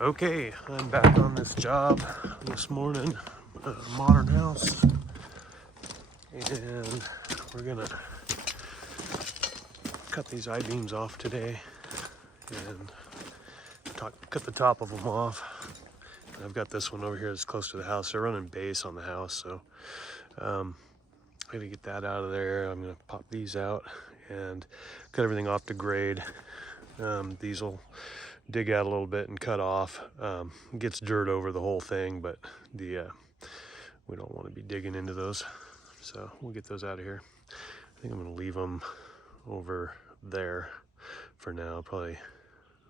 Okay, I'm back on this job this morning, modern house, and we're gonna cut these I-beams off today and cut the top of them off. And I've got this one over here that's close to the house. They're running base on the house, so I'm gonna get that out of there. I'm gonna pop these out and cut everything off to grade. These will dig out a little bit and cut off. Gets dirt over the whole thing, but we don't want to be digging into those, so we'll get those out of here. I think I'm going to leave them over there for now. Probably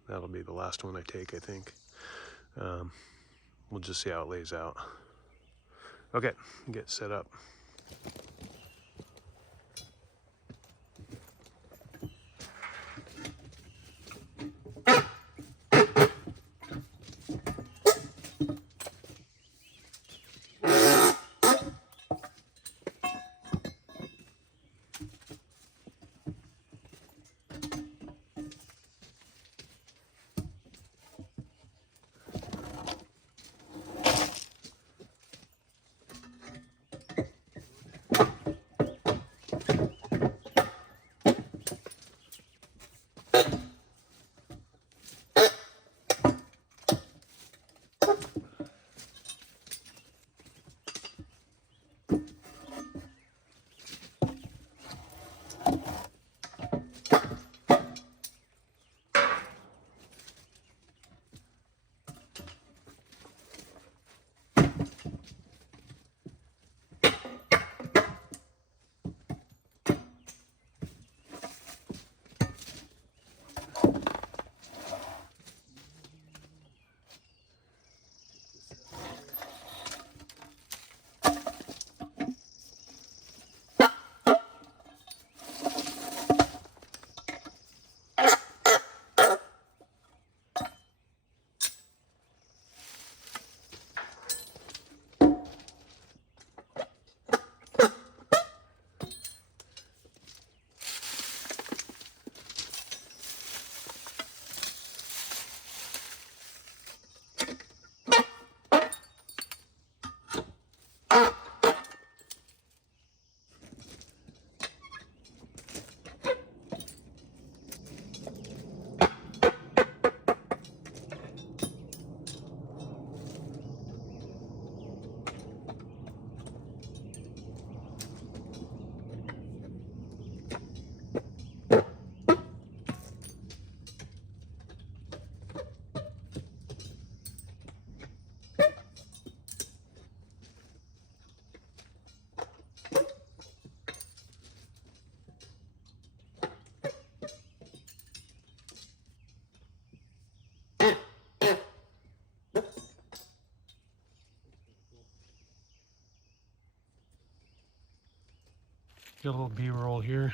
that'll be the last one I take, I think. We'll just see how it lays out. Okay, get set up. Get a little B-roll here.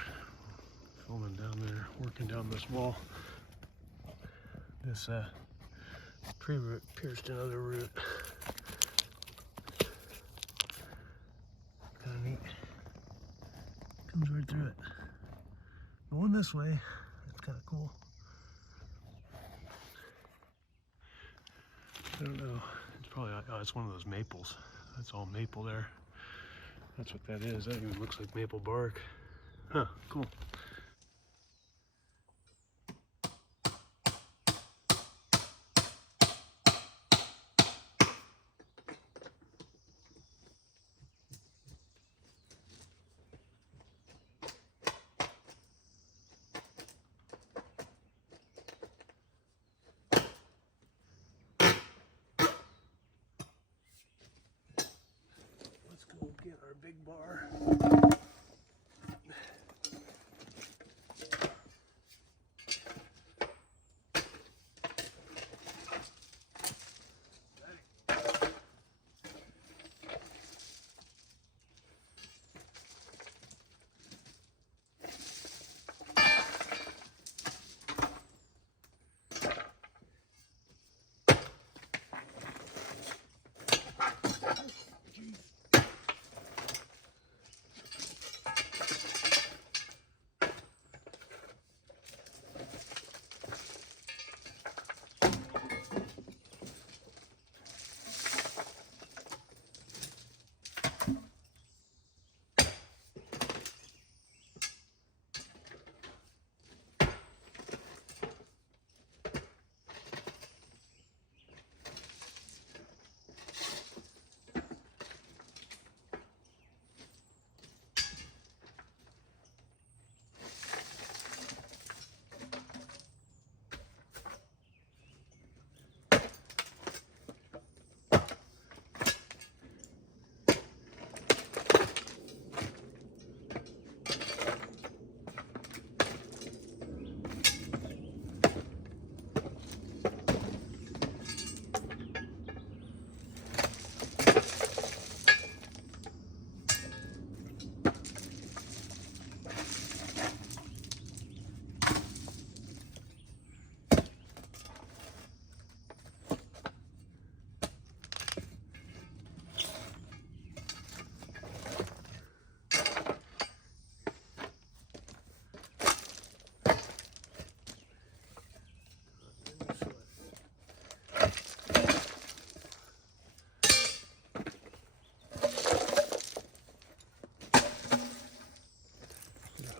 Filming down there, working down this wall. This tree root pierced another root. Kind of neat. Comes right through it. Going this way, that's kind of cool. I don't know. It's probably it's one of those maples. That's all maple there. That's what that is. That even looks like maple bark. Huh, cool. Let's go get our big bar.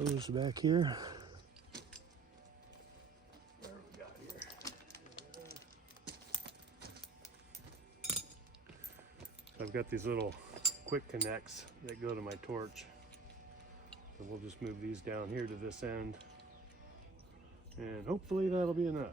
hose back here. What do we got here? I've got these little quick connects that go to my torch. And we'll just move these down here to this end. And hopefully that'll be enough.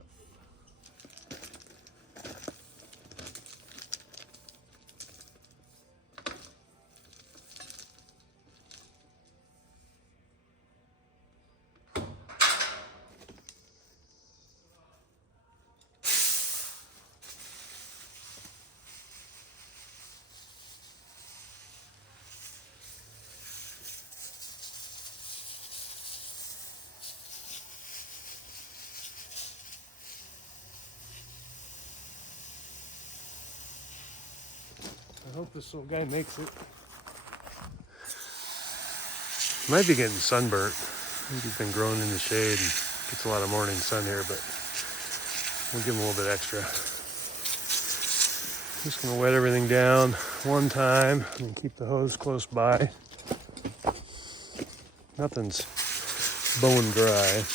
I hope this little guy makes it. Might be getting sunburnt. I think he's been growing in the shade and gets a lot of morning sun here, but we'll give him a little bit extra. Just gonna wet everything down one time and keep the hose close by. Nothing's bone dry.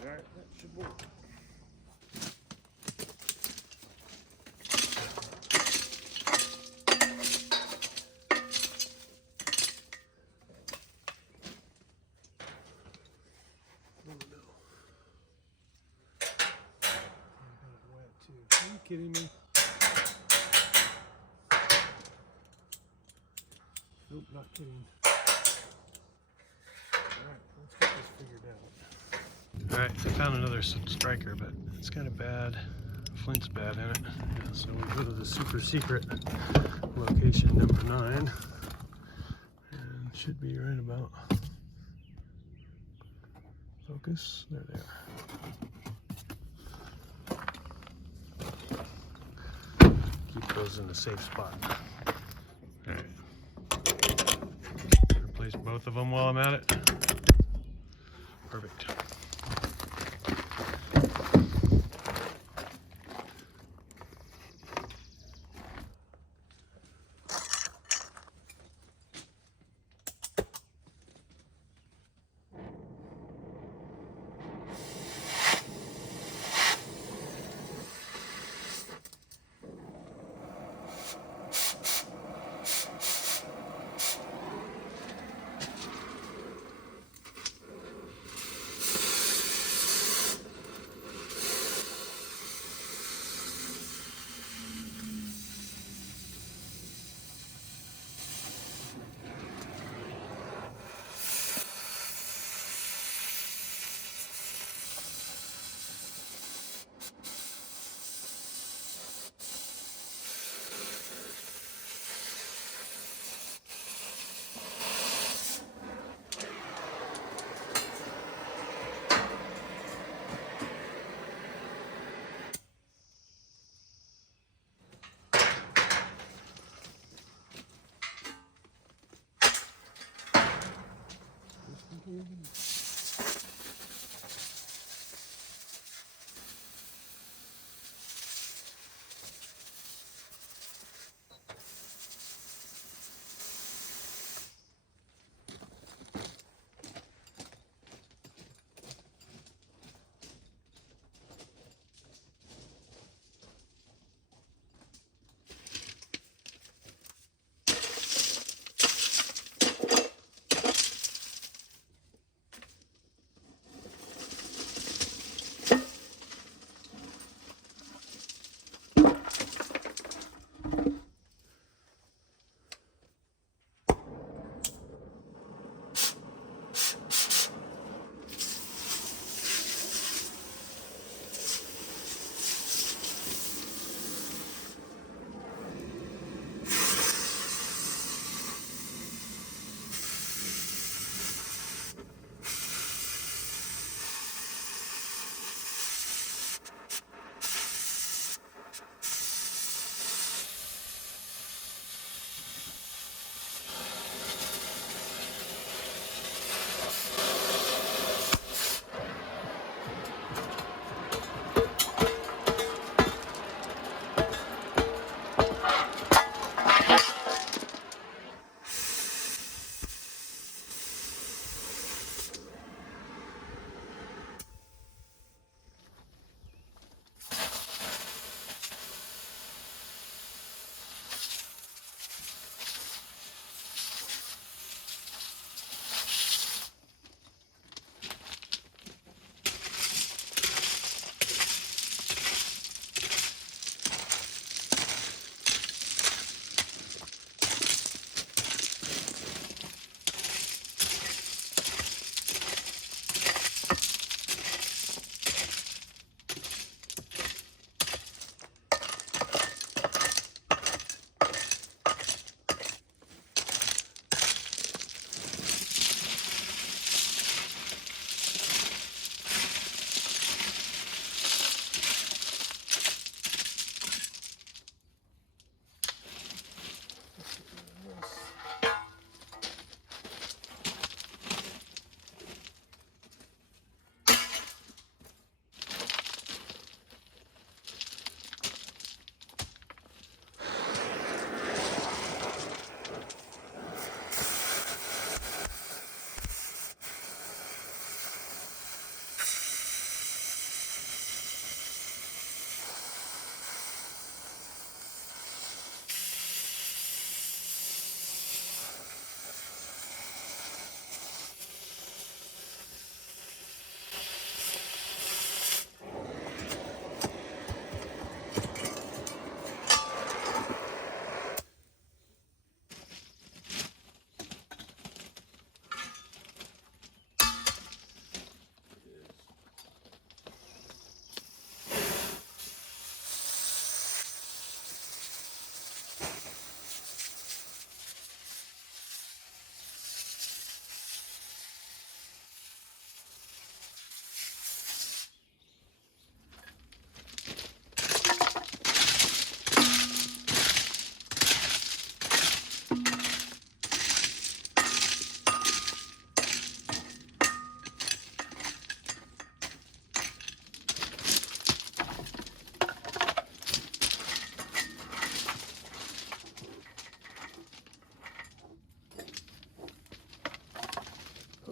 Alright, that should work. Oh no. I got it wet too. Are you kidding me? Nope, not kidding. Alright, let's get this figured out. Alright, I found another striker, but it's got a bad, flint's bad in it. Yeah, so we go to the super secret location number 9. And it should be right about focus. There they are. Keep those in a safe spot. Alright. Replace both of them while I'm at it. Perfect.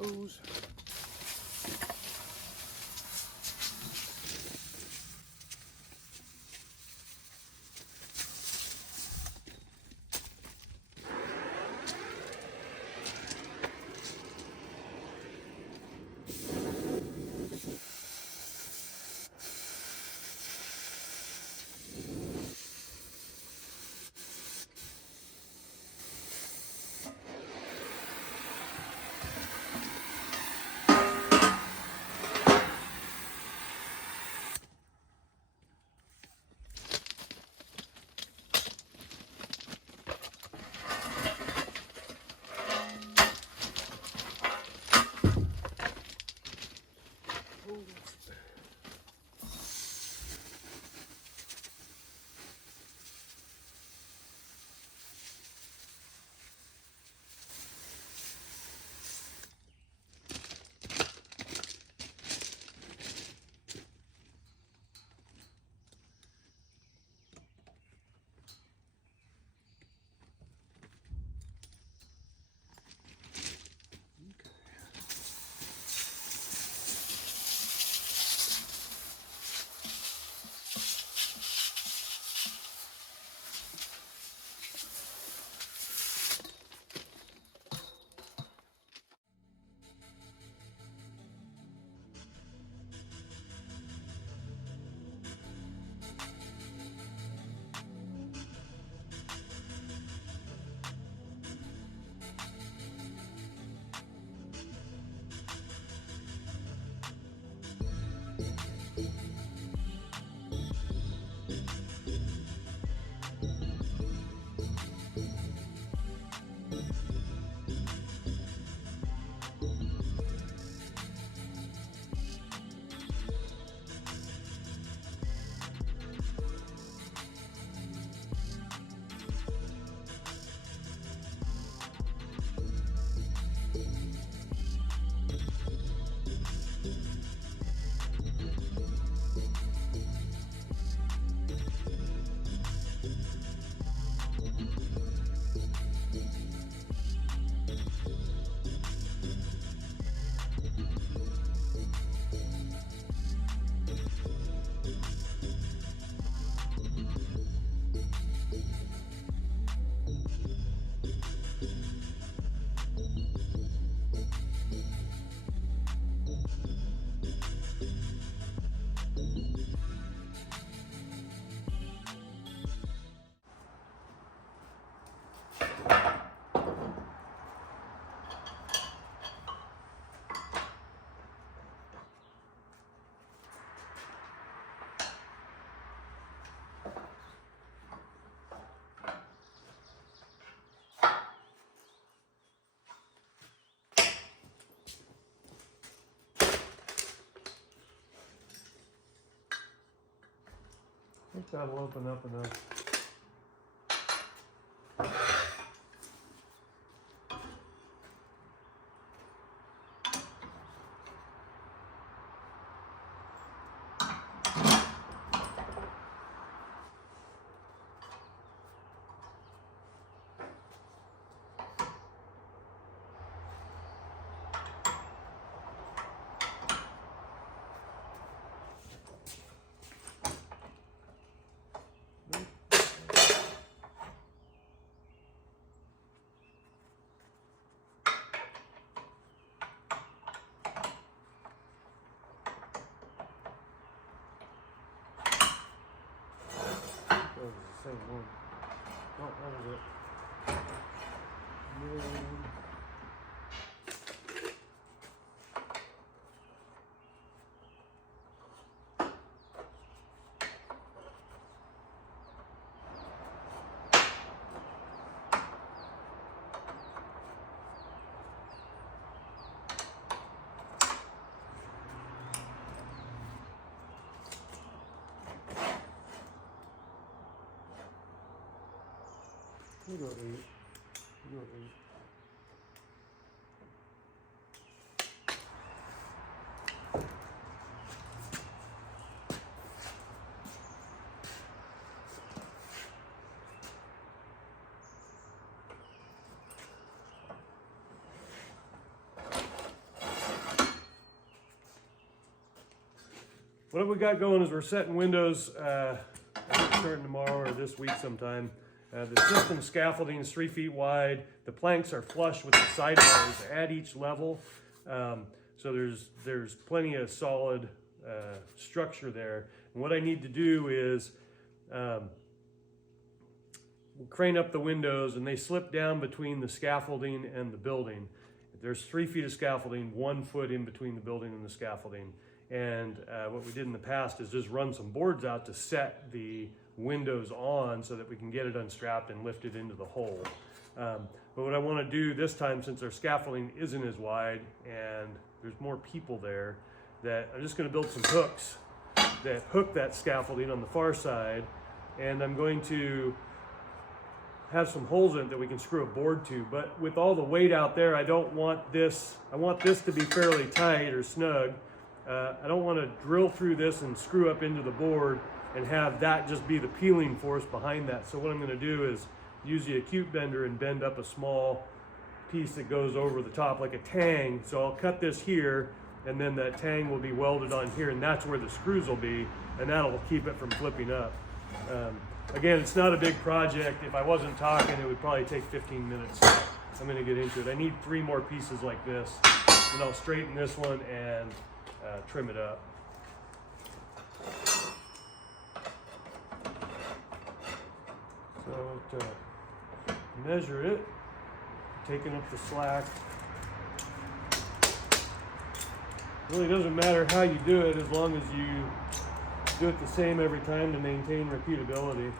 goes. I think that'll open up enough. That was the same one. Oh, that was it. You go 8. You go 8. what we got going is we're setting windows starting tomorrow or this week sometime. The system scaffolding is 3 feet wide. The planks are flush with the sidewalls at each level. So there's plenty of solid structure there. And what I need to do is crane up the windows, and they slip down between the scaffolding and the building. There's 3 feet of scaffolding, 1 foot in between the building and the scaffolding. And what we did in the past is just run some boards out to set the windows on so that we can get it unstrapped and lift it into the hole. But what I want to do this time, since our scaffolding isn't as wide and there's more people there, that I'm just going to build some hooks that hook that scaffolding on the far side, and I'm going to have some holes in it that we can screw a board to. But with all the weight out there, I don't want this, I want this to be fairly tight or snug. I don't want to drill through this and screw up into the board and have that just be the peeling force behind that. So what I'm going to do is use the acute bender and bend up a small piece that goes over the top like a tang. So I'll cut this here, and then that tang will be welded on here, and that's where the screws will be, and that'll keep it from flipping up. Again, it's not a big project. If I wasn't talking, it would probably take 15 minutes. I'm going to get into it. I need 3 more pieces like this, and I'll straighten this one and trim it up. So to measure it, taking up the slack. Really doesn't matter how you do it, as long as you do it the same every time to maintain repeatability.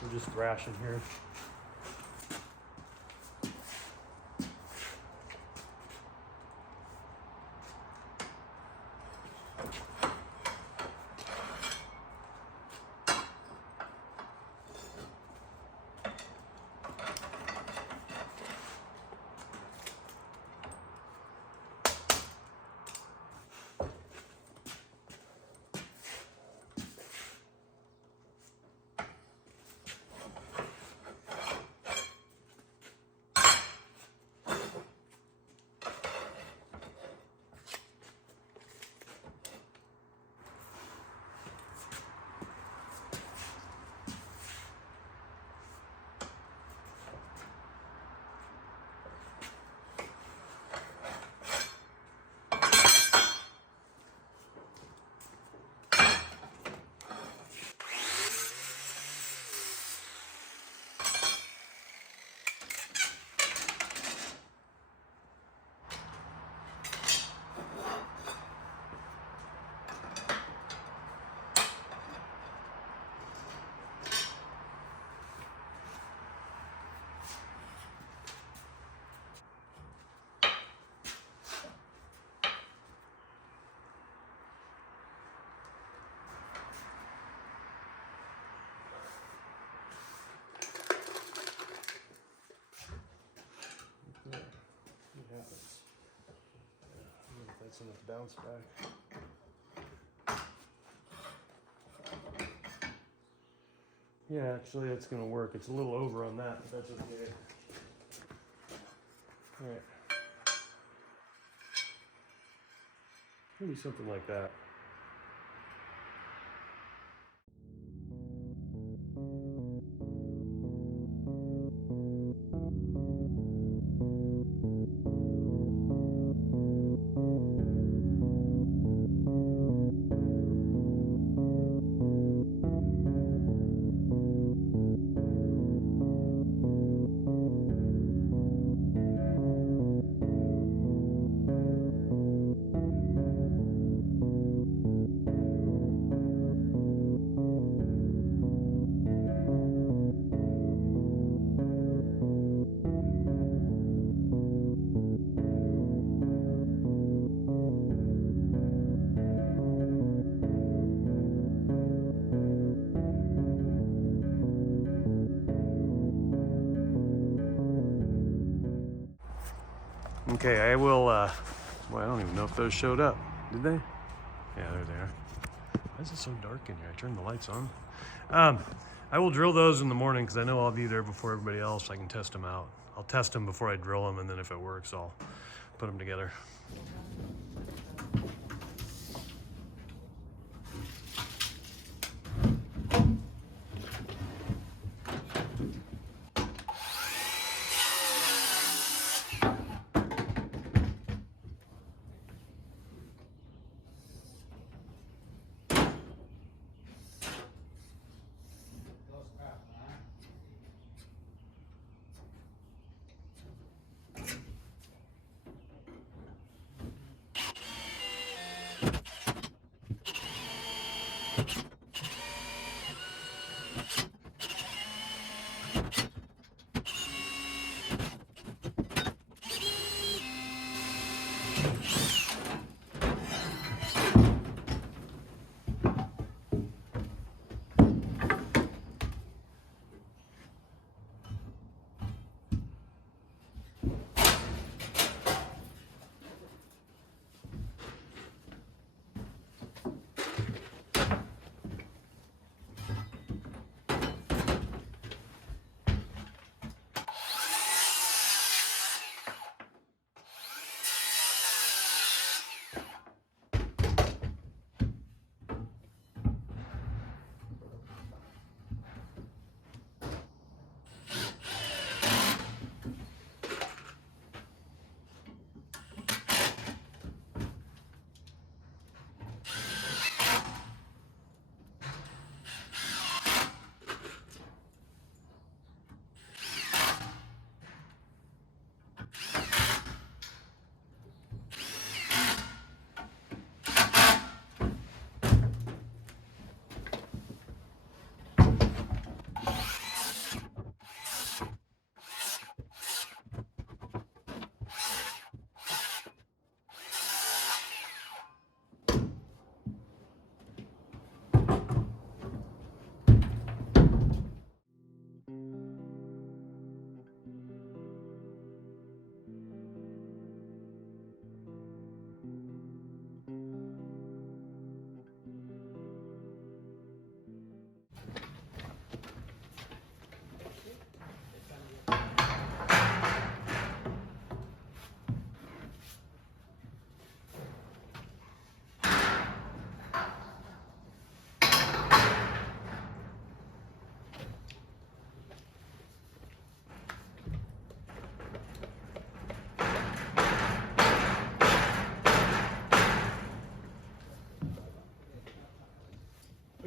We're just thrashing here. That's enough bounce back. Yeah, actually that's gonna work. It's a little over on that, but that's okay. All right. Maybe something like that. Okay, I will, well, I don't even know if those showed up. Did they? Yeah, there they are. Why is it so dark in here? I turned the lights on. I will drill those in the morning because I know I'll be there before everybody else. I can test them out. I'll test them before I drill them, and then if it works, I'll put them together.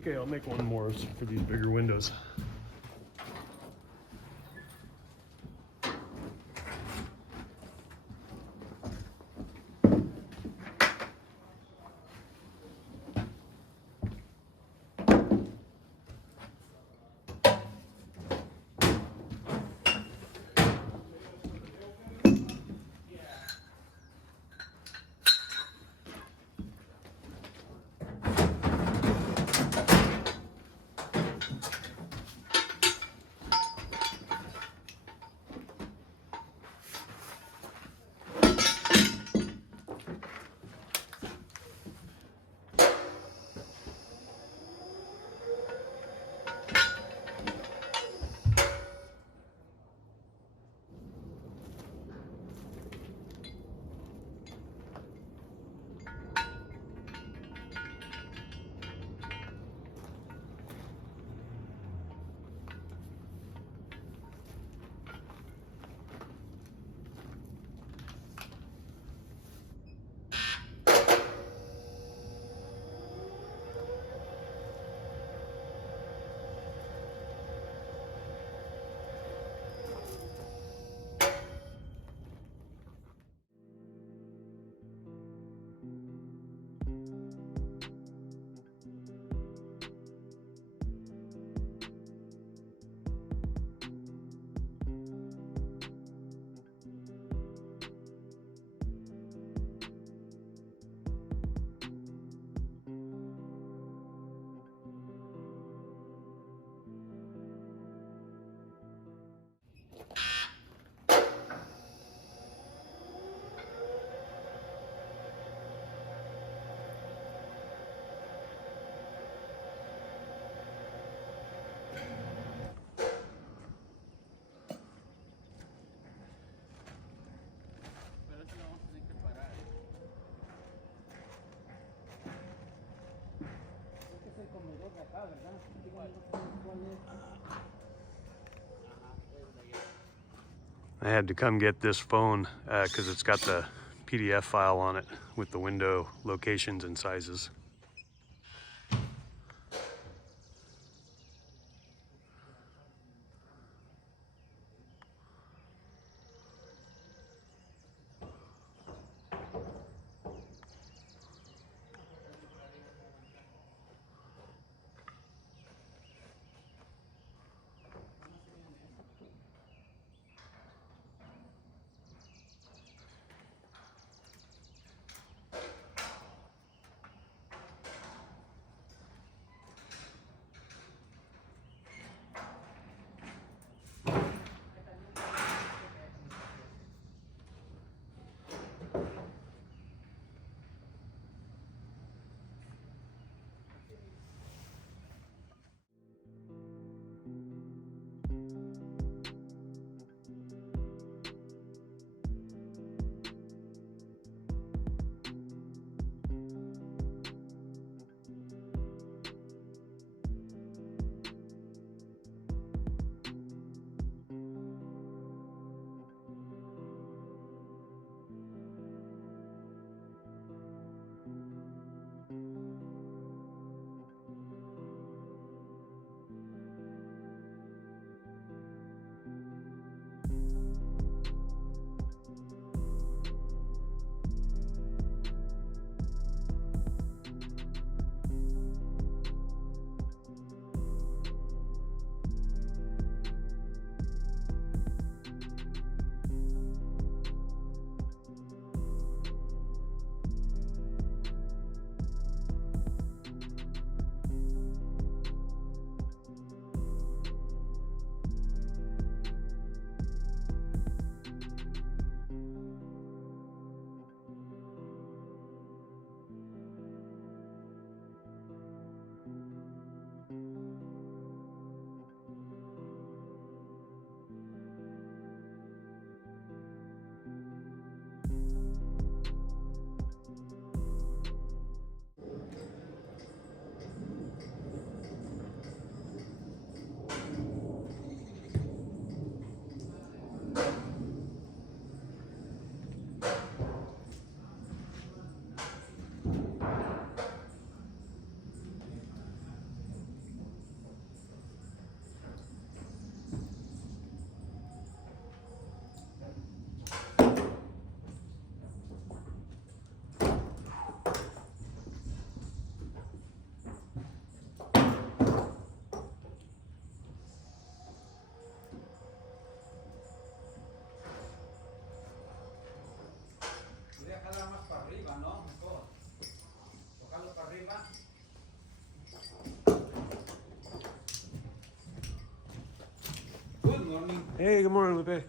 Okay, I'll make one more for these bigger windows. I had to come get this phone because it's got the PDF file on it with the window locations and sizes. morning. Hey, good morning, Lupe.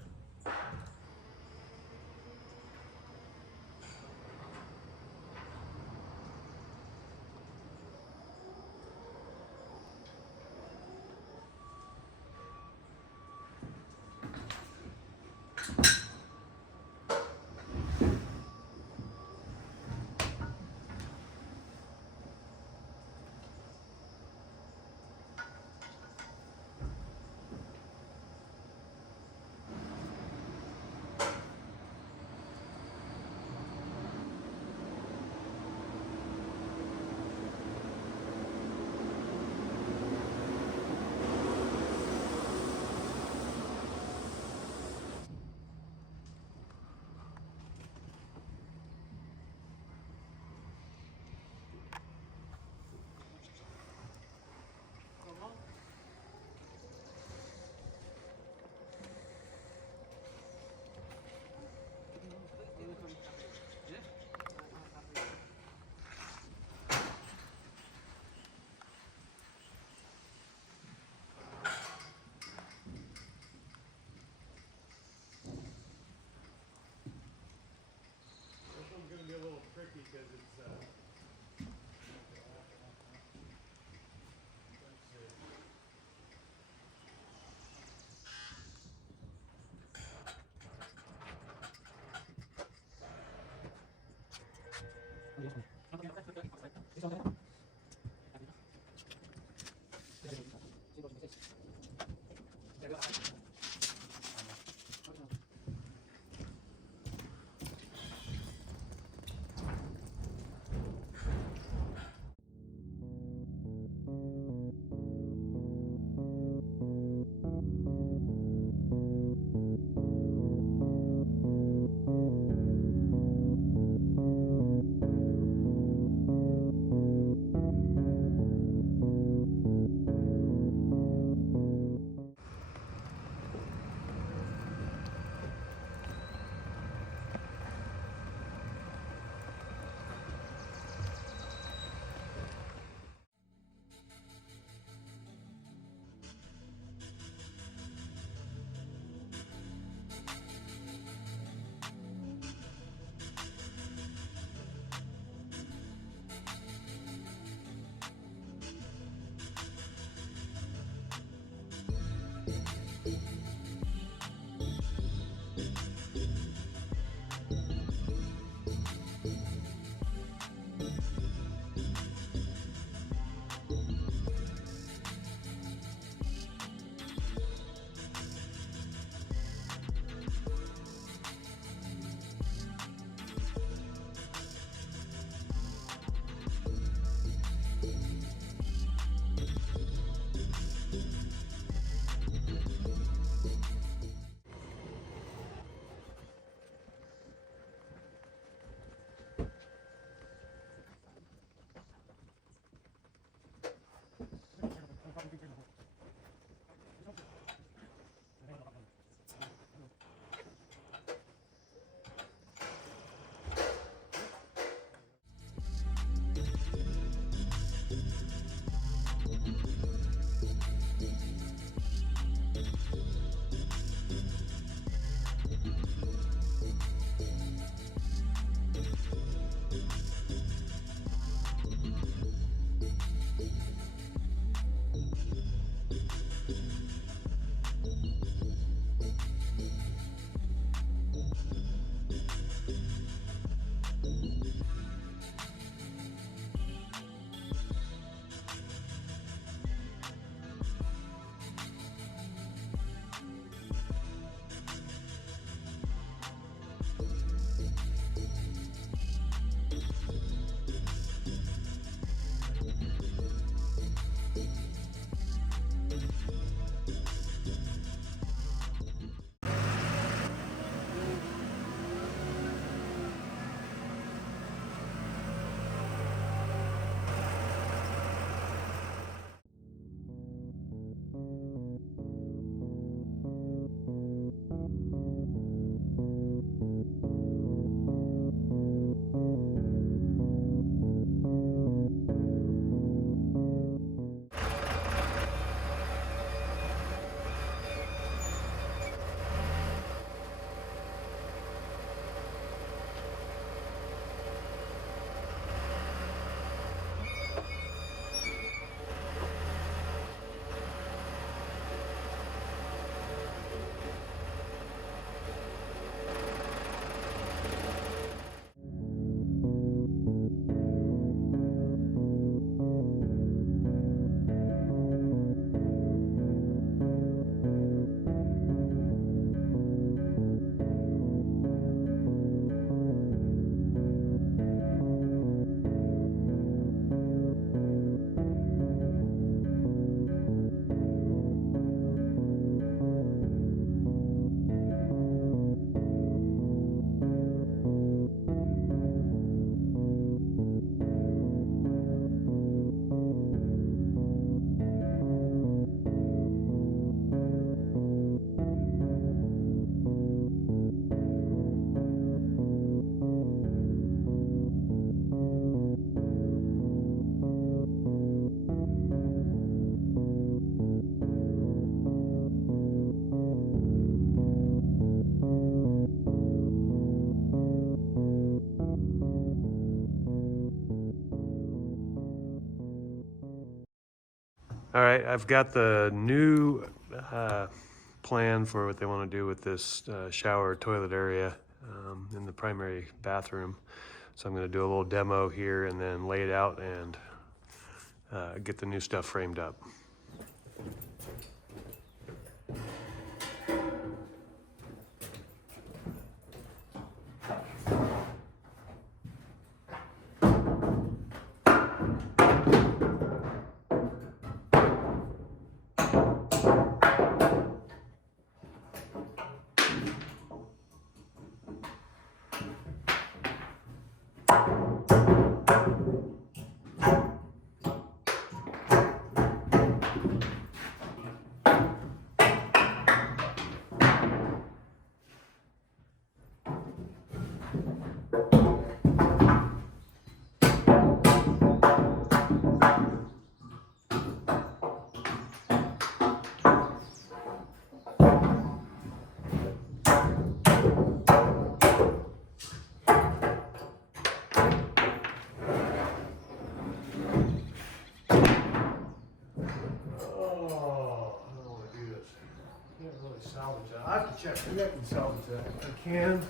All right, I've got the new plan for what they want to do with this shower toilet area in the primary bathroom. So I'm going to do a little demo here and then lay it out and get the new stuff framed up. Salvage that. I have to check. Maybe I can salvage that. If I can,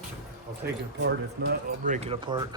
I'll take it apart. If not, I'll break it apart.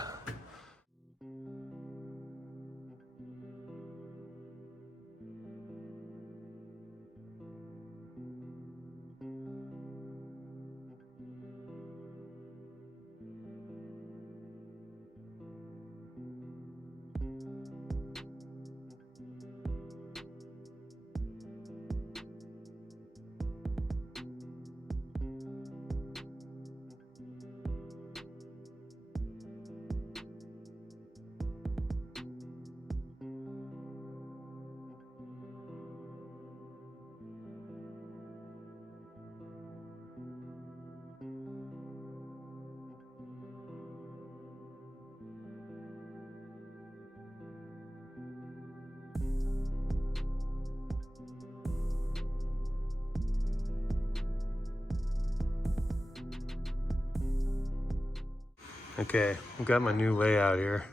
Okay, I've got my new layout here.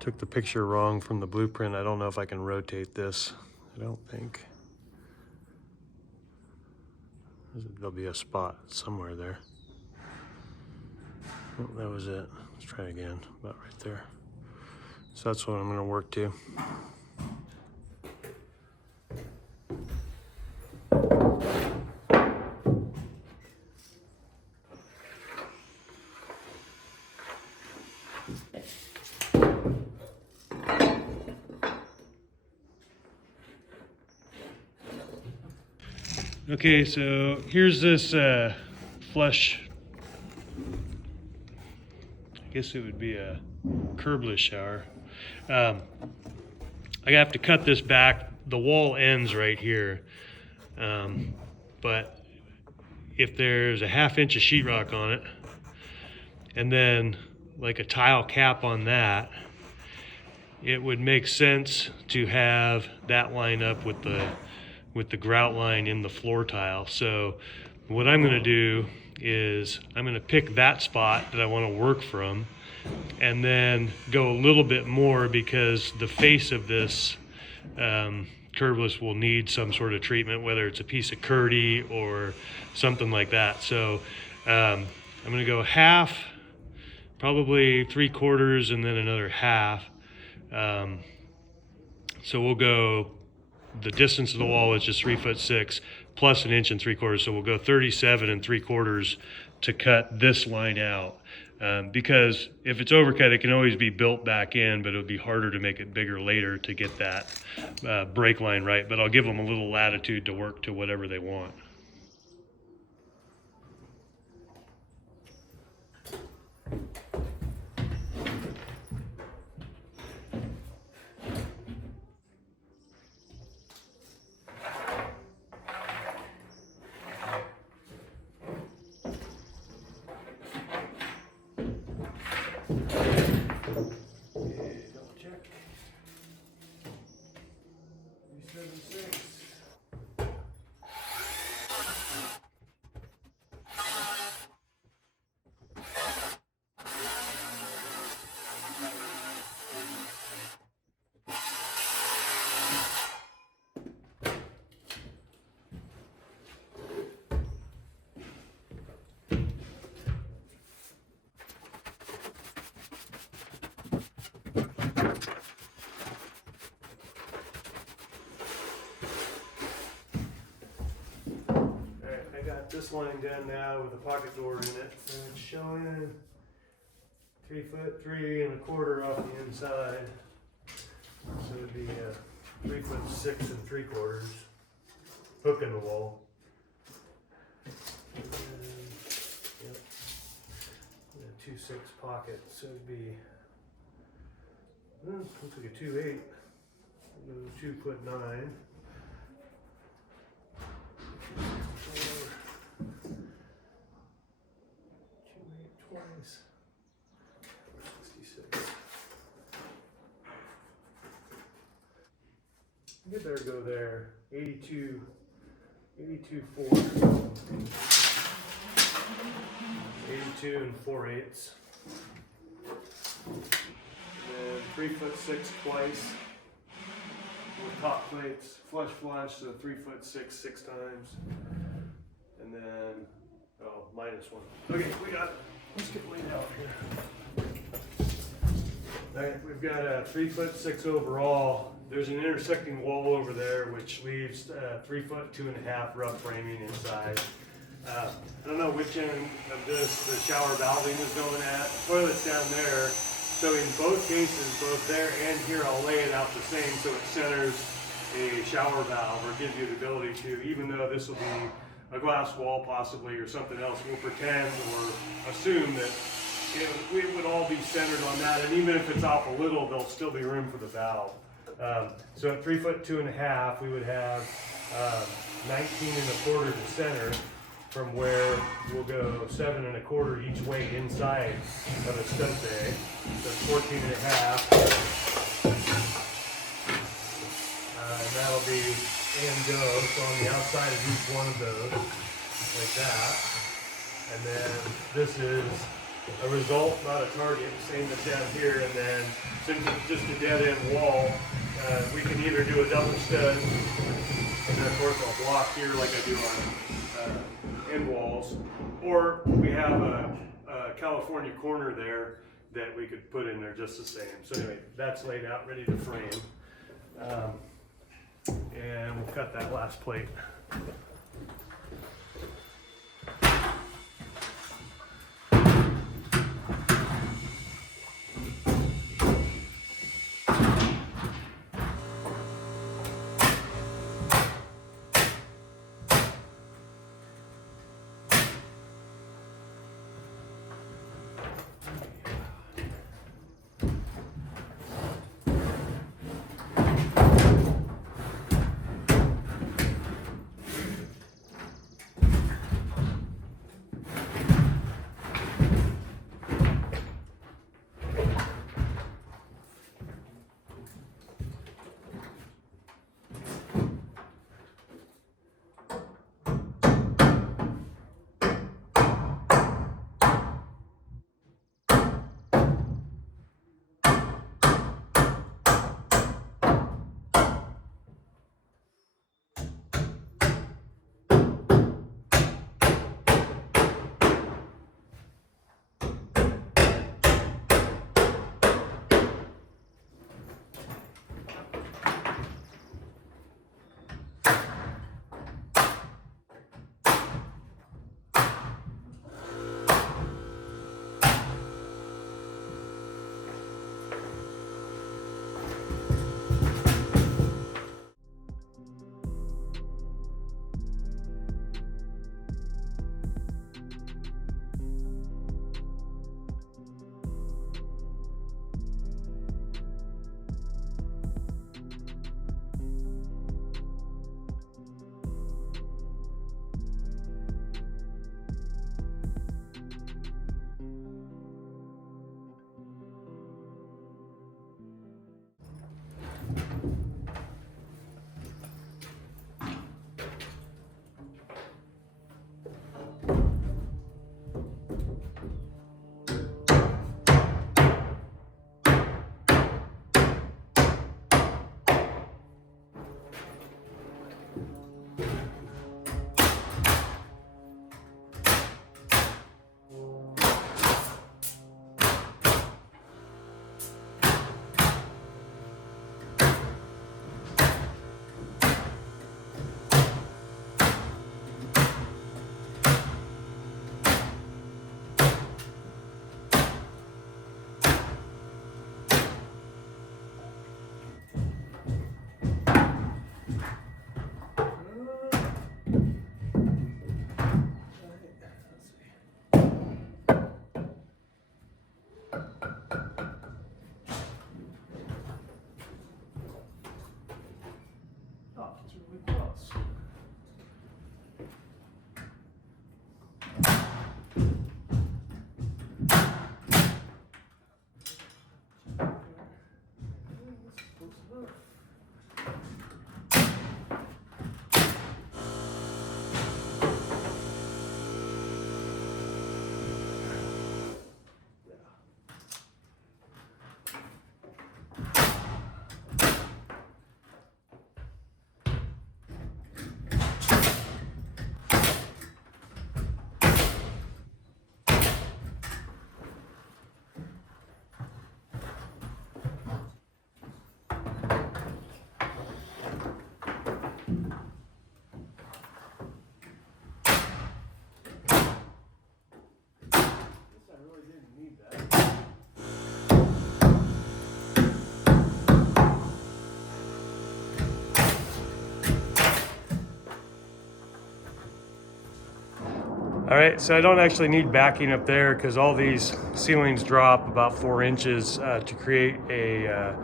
Took the picture wrong from the blueprint. I don't know if I can rotate this. I don't think. There'll be a spot somewhere there. Oh, that was it. Let's try again. About right there. So that's what I'm going to work to. Okay, so here's this flush, I guess it would be a curbless shower. I have to cut this back. The wall ends right here, but if there's a 1/2 inch of sheetrock on it and then like a tile cap on that, it would make sense to have that line up with the grout line in the floor tile. So what I'm going to do is I'm going to pick that spot that I want to work from and then go a little bit more because the face of this curbless will need some sort of treatment, whether it's a piece of Kerdi or something like that. So I'm going to go 1/2, probably 3/4, and then another 1/2. So we'll go, the distance of the wall is just 3'6" plus 1 3/4. So we'll go 37 3/4 to cut this line out. Because if it's overcut, it can always be built back in, but it'll be harder to make it bigger later to get that break line right. But I'll give them a little latitude to work to whatever they want. this line done now with a pocket door in it. So it's showing 3 foot 3 1/4 off the inside. So it'd be 3 foot 6 3/4 hook in the wall. And then, yep, a 2.6 pocket. So it'd be looks like a 2.8. 2 foot 9. 2.8 twice. 66. You better go there. 82 4. 82 4/8. And 3 foot 6 twice. With top plates, flush, so 3 foot 6 times. And then, oh, -1. Okay, we got it. Let's get laid out here. Alright, we've got a 3 foot 6 overall. There's an intersecting wall over there which leaves 3 foot 2 1/2 rough framing inside. I don't know which end of this the shower valving is going at. The toilet's down there. So in both cases, both there and here, I'll lay it out the same so it centers a shower valve or gives you the ability to, even though this will be a glass wall possibly or something else, we'll pretend or assume that it would all be centered on that, and even if it's off a little, there'll still be room for the valve. So at 3 foot 2 1/2, we would have 19 1/4 to center, from where we'll go 7 1/4 each way inside of a stud bay. So 14 1/2. And that'll be and go, so on the outside of each one of those, like that. And then this is a result, not a target, same as down here. And then since it's just a dead end wall, we can either do a double stud, and then of course I'll block here like I do on end walls, or we have a California corner there that we could put in there just the same. So anyway, that's laid out, ready to frame. And we'll cut that last plate. All right, so I don't actually need backing up there because all these ceilings drop about 4 inches to create a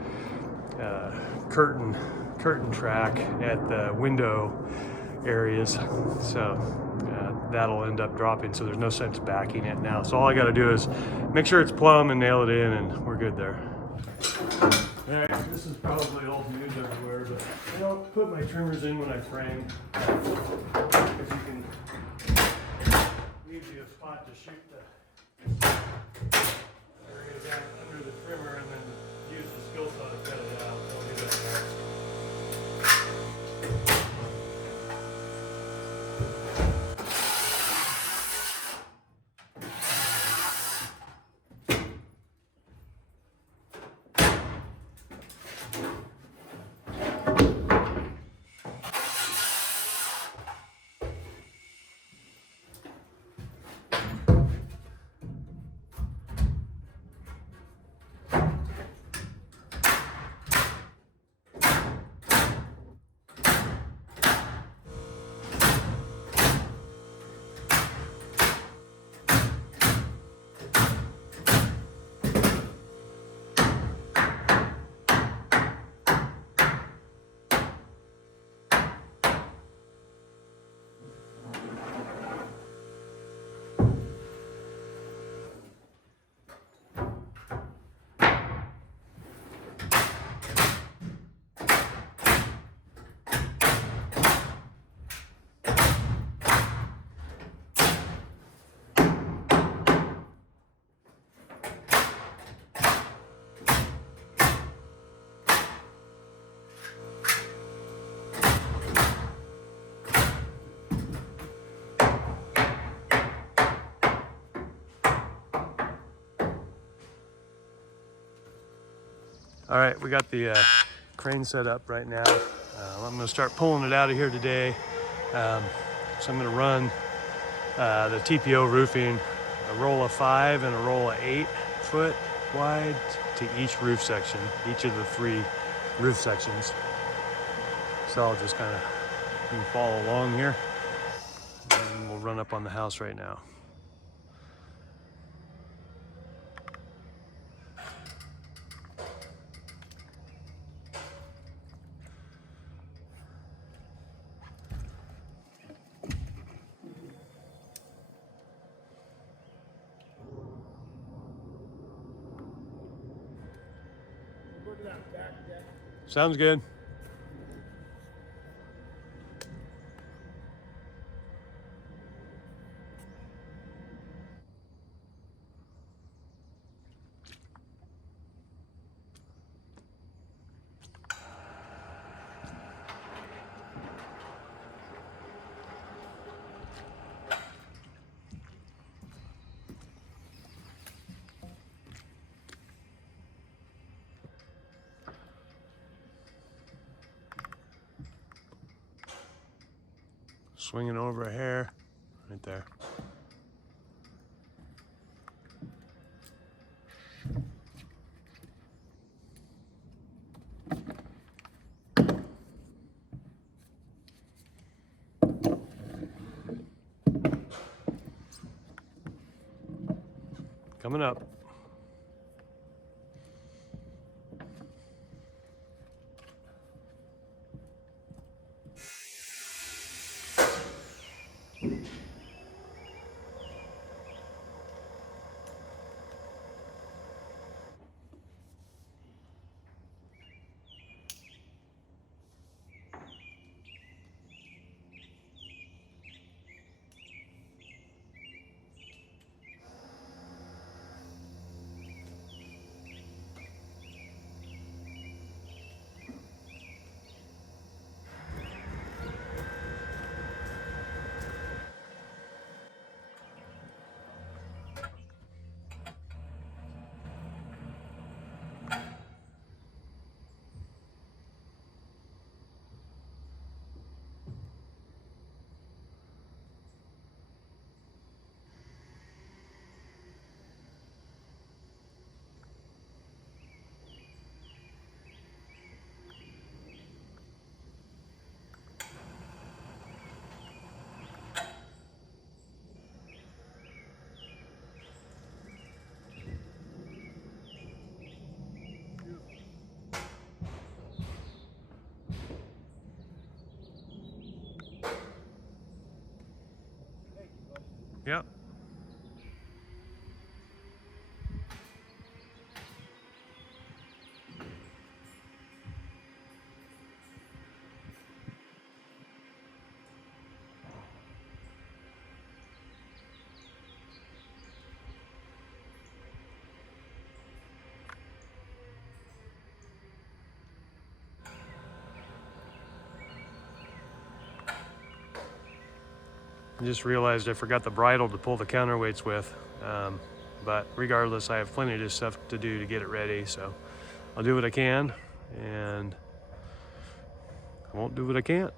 curtain track at the window areas. So that'll end up dropping, so there's no sense backing it now. So all I got to do is make sure it's plumb and nail it in, and we're good there. All right, this is probably old news everywhere, but I'll put my trimmers in when I frame, because you can leave you a spot to shoot the area down under the trimmer and then use the skill saw to cut it out. I'll do that next. All right, we got the crane set up right now. I'm gonna start pulling it out of here today. So I'm gonna run the TPO roofing, a roll of 5 and a roll of 8 foot wide to each roof section, each of the 3 roof sections. So I'll just kind of, you can follow along here, and we'll run up on the house right now. Sounds good. Swinging over a hair, right there. Coming up. Yep. I just realized I forgot the bridle to pull the counterweights with. But regardless, I have plenty of stuff to do to get it ready, so I'll do what I can, and I won't do what I can't.